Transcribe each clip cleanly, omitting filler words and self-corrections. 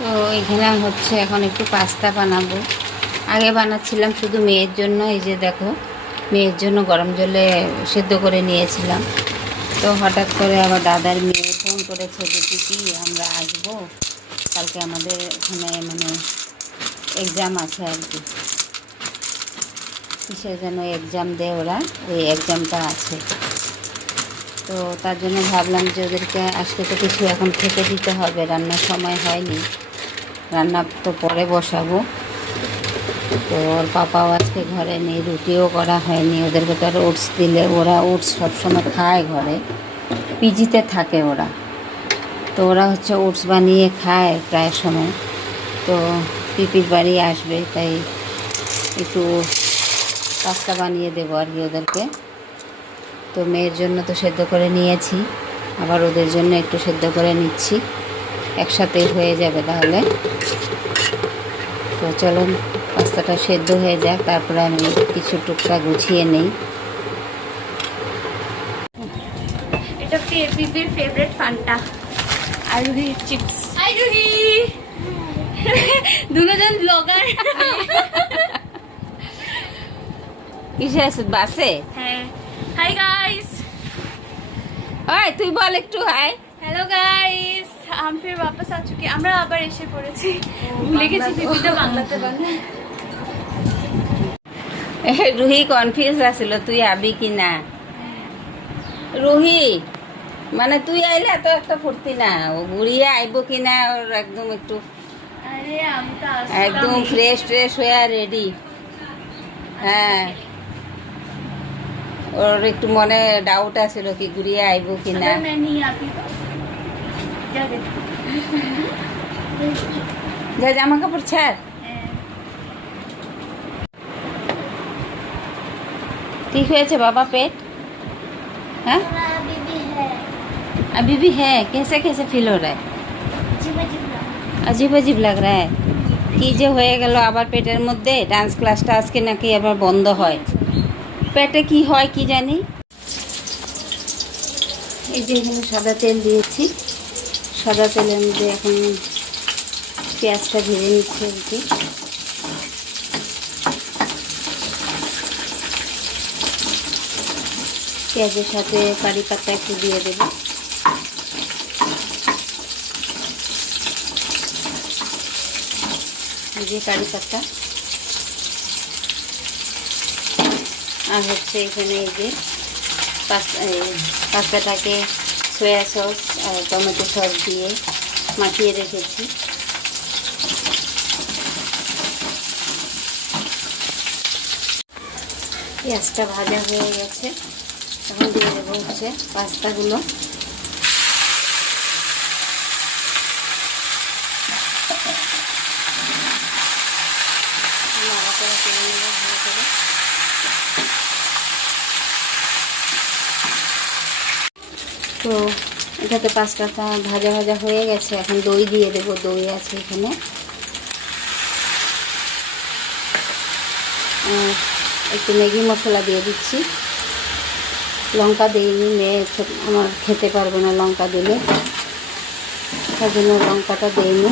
তো এখানে হচ্ছে এখন একটু পাস্তা বানাবো। আগে বানাচ্ছিলাম শুধু মেয়ের জন্য, এই যে দেখো মেয়ের জন্য গরম জলে সেদ্ধ করে নিয়েছিলাম। তো হঠাৎ করে আমার দাদার মেয়ে ফোন করেছে যে কি আমরা আসবো, কালকে আমাদের এখানে মানে এক্সাম আছে আর কি, কিসের যেন এক্সাম দেয় ওরা, ওই এক্সামটা আছে। তো তার জন্য ভাবলাম যে ওদেরকে আজকে তো কিছু এখন খেতে দিতে হবে, রান্নার সময় হয়নি, রান্না তো পরে বসাবো। তো ওর পাপাও আজকে ঘরে নেই, রুটিও করা হয়নি। ওদেরকে তো আর ওটস দিলে, ওরা ওটস সবসময় খায় ঘরে, পিজিতে থাকে ওরা, তো ওরা হচ্ছে ওটস বানিয়ে খায় প্রায় সময়। তো পিপির বাড়ি আসবে, তাই একটু পাস্তা বানিয়ে দেবো আর কি ওদেরকে। তো মেয়ের জন্য তো সেদ্ধ করে নিয়েছি, আবার ওদের জন্য একটু সেদ্ধ করে নিচ্ছি, একসাথেই হয়ে যাবে তাহলে। তো চলো পাস্তাটা সেদ্ধ হয়ে যাক, তারপরে আমি কিছু টুকরা গুছিয়ে নেই। এটা পিপির ফেভারিট ফান্টা আর রুহি চিপস। হাই রুহি, দুজন ব্লগার। কিসে আছে, বাসে? হ্যাঁ, হাই গাইস। ওই তুই বল একটু হাই। हेलो गाइस, हम फिर वापस आ चुके हैं। আমরা আবার এসে পড়েছি, ভুলে গেছি পিপিটা বাংলাতে বলে। রুহি কনফিউজ আছিল তুই আবি কি না। রুহি মানে তুই আইলে এত একটা ফুর্তি না, ও ঘুরিয়ে আইব কি না, ওর একদম একটু আরে আমি তো আসলাম একদম ফ্রেশ ট্রেশ হয়ে রেডি। হ্যাঁ, ওর একটু মনে ডাউট আছিল কি ঘুরিয়ে আইব কি না। मैं नहीं आती तो क्या कहते যা জামা কাপড় ছাড়। ঠিক হয়েছে বাবা পেট? हाँ अभी भी है। कैसे कैसे फील हो रहा है? अजीब अजीब लग रहा है। কি যে হয়ে গেল আবার পেটের মধ্যে। ডান্স ক্লাসটা আজকে নাকি আবার বন্ধ হয়, পেটে কি হয় কি জানি। এই যে এখানে সাদা তেল দিয়েছি, সাদা তেলের মধ্যে এখন পেঁয়াজটা ভেজে নিচ্ছি আর কি। পেঁয়াজের সাথে কারি পাতা একটু দিয়ে দেবো। এই যে কারি পাতা, আর হচ্ছে এখানে এই যে পাস্তাটাকে সয়া সস আর টমেটো সস দিয়ে মাখিয়ে রেখেছি। পেঁয়াজটা ভাজা হয়ে গেছে, এখন দিয়ে দেবো হচ্ছে পাস্তাগুলো। তো এটাতে পাস্তাটা ভাজা ভাজা হয়ে গেছে, এখন দই দিয়ে দেবো। দই আছে এখানে, একটু ম্যাগি মশলা দিয়ে দিচ্ছি। লঙ্কা দিইনি, মেয়ে আমার খেতে পারবে না লঙ্কা দিলে, তার জন্য লঙ্কাটা দিইনি।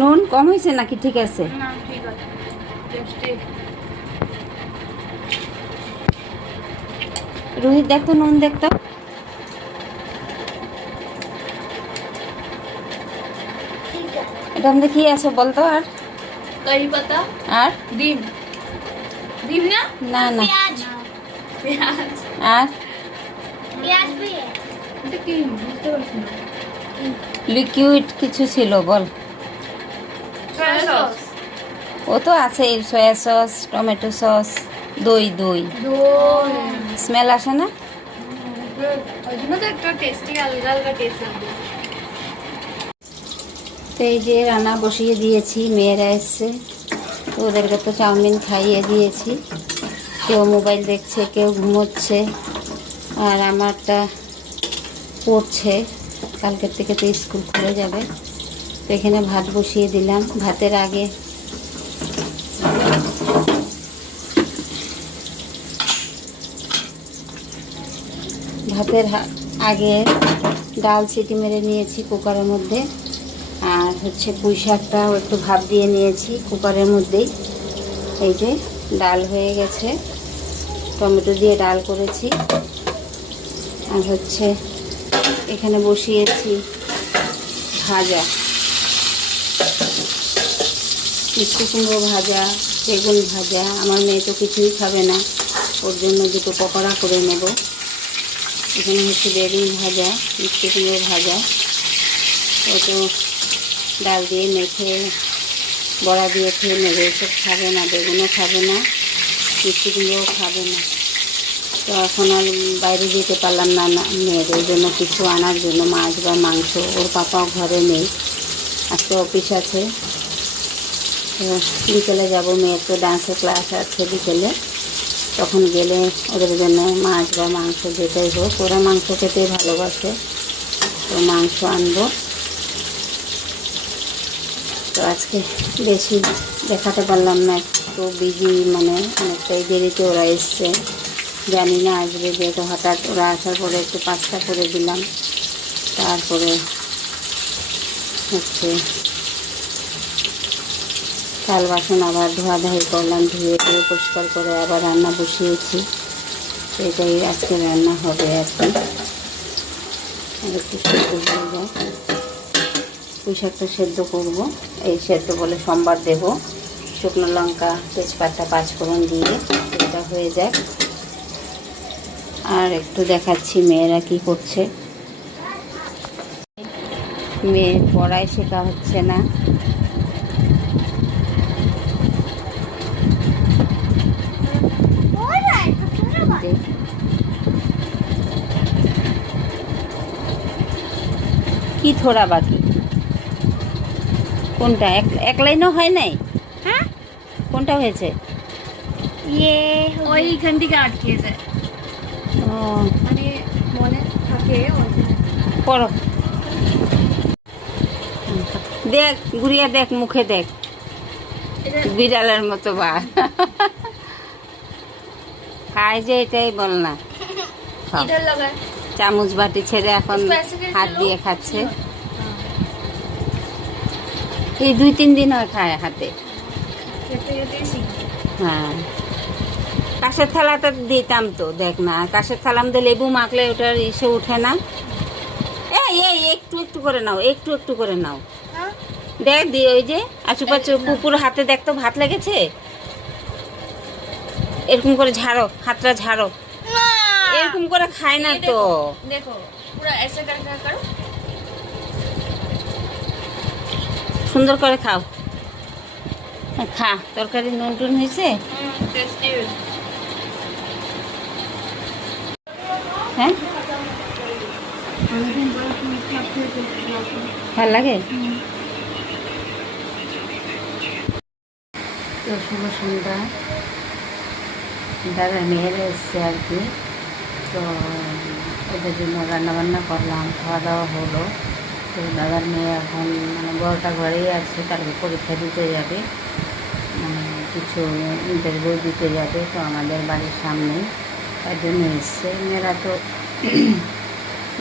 নুন কম হয়েছে নাকি ঠিক আছে? না ঠিক আছে, টেস্টি। রোহিত দেখতো, নুন দেখতো। এটা আমাদের কি আছে বলতো? আর কারি পাতা আর ডিম। ডিম না, না না পেঁয়াজ। পেঁয়াজ আর পেঁয়াজ भी है। এটা কি বুঝতে পারছি না। লিকুইড কিছু ছিল বল। Soya sauce. ও তো আছে, সয়া সস, টমেটো সস, দই। দই দই স্মেল আসে না? ওই জন্য তো একটা টেস্টি, আলাদা আলাদা টেস্ট লাগবে। তো এই যে রান্না বসিয়ে দিয়েছি, মেয়েরা এসছে, তো ওদেরকে তো চাউমিন খাইয়ে দিয়েছি। কেউ মোবাইল দেখছে, কেউ ঘুমোচ্ছে, আর আমারটা পড়ছে। কালকের থেকে তো স্কুল খুলে যাবে। তো এখানে ভাত বসিয়ে দিলাম। ভাতের আগে ভাতের আগে ডাল সিটি মেরে নিয়েছি কুকারের মধ্যে, আর হচ্ছে পুঁই শাকটাও একটু ভাপ দিয়ে নিয়েছি কুকারের মধ্যেই। এই যে ডাল হয়ে গেছে, টমেটো দিয়ে ডাল করেছি। আর হচ্ছে এখানে বসিয়েছি ভাজা, মিষ্টি কুমড়ো ভাজা, বেগুন ভাজা। আমার মেয়ে তো কিছুই খাবে না, ওর জন্য দুটো পকোড়া করে নেব। এখানে হচ্ছে বেগুন ভাজা, মিষ্টি কুমড়ো ভাজা। ও তো ডাল দিয়ে মেখে বড়া দিয়ে খেয়ে নেবে, এসব খাবে না, বেগুনও খাবে না, মিষ্টি কুমড়োও খাবে না। তো এখন আর বাইরে যেতে পারলাম না মেয়ের, ওই জন্য কিছু আনার জন্য মাছ বা মাংস। ওর পাপাও ঘরে নেই, আজকে অফিস আছে। তো বিকেলে যাব, মেয়ের তো ডান্সের ক্লাস আছে বিকেলে, তখন গেলে ওদের জন্য মাছ বা মাংস যেটাই হোক, ওরা মাংস খেতেই ভালোবাসে, তো মাংস আনবো। তো আজকে বেশি দেখাতে পারলাম না, একটু বিজি, মানে অনেকটাই দেরিতে ওরা এসছে, জানি না আসবে, যেহেতু হঠাৎ ওরা আসার পরে একটু পাস্তা করে দিলাম। তারপরে হচ্ছে থাল বাসন আবার ধোয়াধাই করলাম, ধুয়ে পরিষ্কার করে আবার রান্না বসিয়েছি। এটাই আজকে রান্না হবে আর কি। আর একটু সেদ্ধ হয়ে যায়, পুঁই শাকটা সেদ্ধ করবো, এই সেদ্ধ বলে সোমবার দেব। শুকনো লঙ্কা, তেজপাতা, পাঁচফোড়ন দিয়ে এটা হয়ে যায়। আর একটু দেখাচ্ছি মেয়েরা কি করছে। মেয়ের পড়ায় শেখা হচ্ছে না, কি থোড়া বাকি, কোনটা এক লাইনও হয় নাই? হ্যাঁ, কোনটা হয়েছে? ইয়ে ওইখান থেকে আটকে যায়, ও মানে মনে থাকে পড়ো, দেখ গুড়িয়া, দেখ মুখে দেখ, বিড়ালের মতো বা খায় যে, এটাই বল না। খাও। ইধর লাগায় চামচ বাটি ছেড়ে এখন হাত দিয়ে খাচ্ছে। এই 2-3 দিন হয় খায় হাতে। হ্যাঁ, কাঁচের থালাটা দিতাম তো, দেখ না, কাঁচের থালাম দিয়ে লেবু মাখলে ওটার ইসে উঠে না। এই এই একটু একটু করে নাও, একটু একটু করে নাও, দেখ দিয়ে ওই যে আচুপাচু কুকুর হাতে দেখ তো ভাত লেগেছে, এরকম করে ঝাড়ো, হাতটা ঝাড়ো, এরকম করে খায় না তো। দেখো পুরো ऐसे करके करो, সুন্দর করে খাও, খা। তরকারি নুন টুন হয়েছে? টেস্টি। হ্যাঁ, ভাল লাগে। তো শুভ সন্ধ্যা, দাদার মেয়েরা এসছে আর কি। তো ওদের জন্য রান্নাবান্না করলাম, খাওয়া দাওয়া হলো। তো দাদার মেয়ে এখন মানে বড়টা ঘরেই আছে, তার পরীক্ষা দিতে যাবে, মানে কিছু ইন্টারভিউ দিতে যাবে, তো আমাদের বাড়ির সামনেই, তার জন্য এসছে।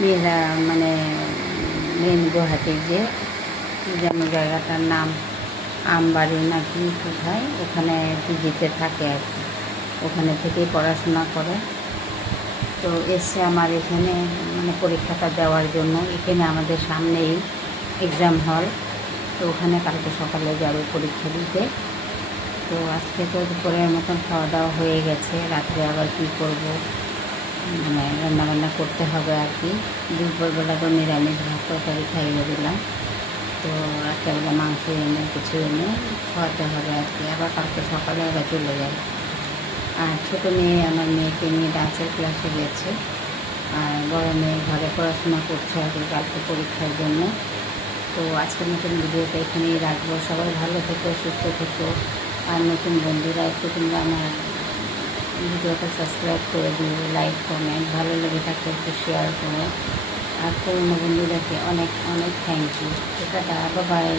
মেয়েরা মানে মেন গুয়াহাটির যে যেন জায়গাটার নাম আমবাড়ি নাকি কোথায়, ওখানে পিজিতে থাকে আর কি, ওখানে থেকেই পড়াশোনা করে। তো এসছে আমার এখানে মানে পরীক্ষাটা দেওয়ার জন্য। এখানে আমাদের সামনেই এক্সাম হল, তো ওখানে কালকে সকালে যাবে পরীক্ষা দিতে। তো আজকে তো দুপুরের মতন খাওয়া দাওয়া হয়ে গেছে, রাত্রে আবার কী করবো, মানে রান্নাবান্না করতে হবে আর কি। দুপুরবেলা তো নিরামিষ ভাত তরকারি খাইয়ে দিলাম, তো রাত্রেবেলা মাংস এনে কিছু এনে খাওয়াতে হবে আর কি। আবার কালকে সকালে আবার চলে যায়। আর ছোটো মেয়ে, আমার মেয়েকে নিয়ে ডান্সের ক্লাসে গেছে, আর বড় মেয়ে ঘরে পড়াশোনা করছে আর কি কালকে পরীক্ষার জন্য। তো আজকের নতুন ভিডিওটা এখানেই রাখবো। সবাই ভালো থেকো, সুস্থ থেকো। আর নতুন বন্ধুরা একটু তোমরা আমার ভিডিওটা সাবস্ক্রাইব করে দিও, লাইক কমেন্ট, ভালো লেগে থাকলে একটু শেয়ার করো। আর পুরনো বন্ধুদেরকে অনেক অনেক thank you. Tata, bye by.